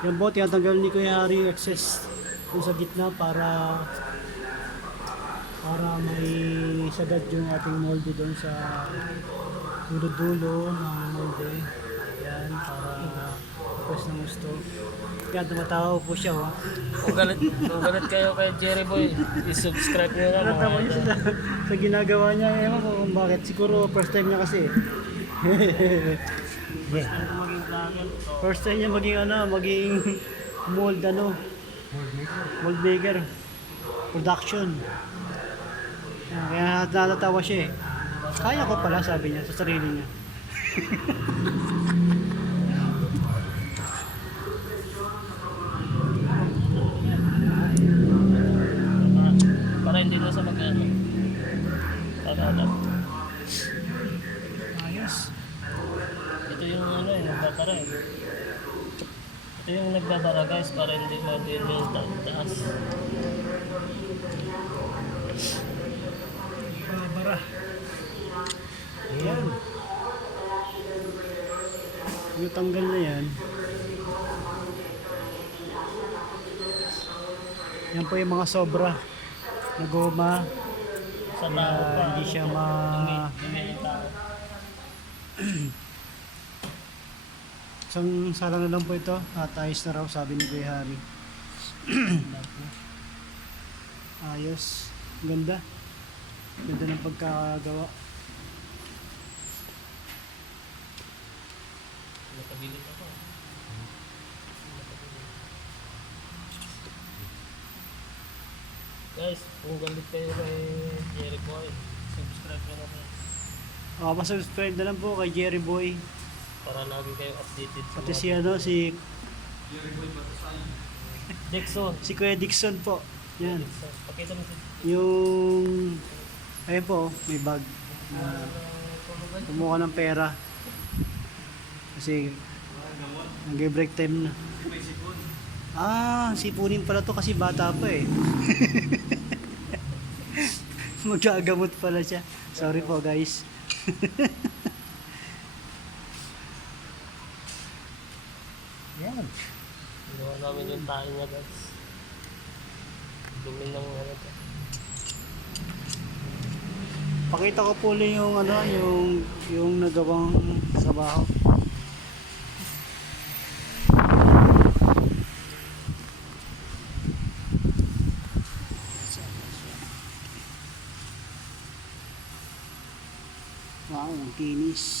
Yan po, tinatanggal ni Kuya Harry yung excess dun sa gitna para may sagad yung ating molde doon sa dulo-dulo ng molde. Yan, para tapos ng gusto. Kaya tumatawa po siya, oh. Kung galit kayo kay Jerry Boy, i-subscribe nyo lang Natawa mga niya idol. sa ginagawa niya. Ewan ko kung bakit. Siguro first time niya kasi. First time niya maging mold mold maker production. Kaya natatawa siya eh. Kaya ko pala, sabi niya sa sarili niya. Para hindi na sa mag-ano. Para Ayos. ito yung ano eh, nagbabara eh. Ito yung nagbabara guys, para hindi ma-delay yung taas. Bara. Ayan. Yung tanggal na yan. Yan po yung mga sobra na goma. Sa tao pa. Hindi siya Dumi yung tao. Isang sala na lang po ito at ayos na raw, sabi ni Kuya Harry. Ayos. Ganda. Ganda ng pagkagawa. Nakabilit ako. Guys, kung galit kayo kay Jerry Boy, subscribe nyo naman. Pasubscribe na lang po kay Jerry Boy. Para lagi kayo updated sa Pati mga si Dixon. si Kuya Dixon po. Yan. Pakita mo si Yung ayun po, may bag. Kumuha ng pera. Kasi nag-break time na. Sipunin pala to kasi bata pa eh. Magagamot pala siya. Sorry po guys. Yan. Ginawa namin yung tayo niya guys. Dumi ng ano to. Pakita ko po lang yung yung nagawang trabaho. Wow, ang kinis.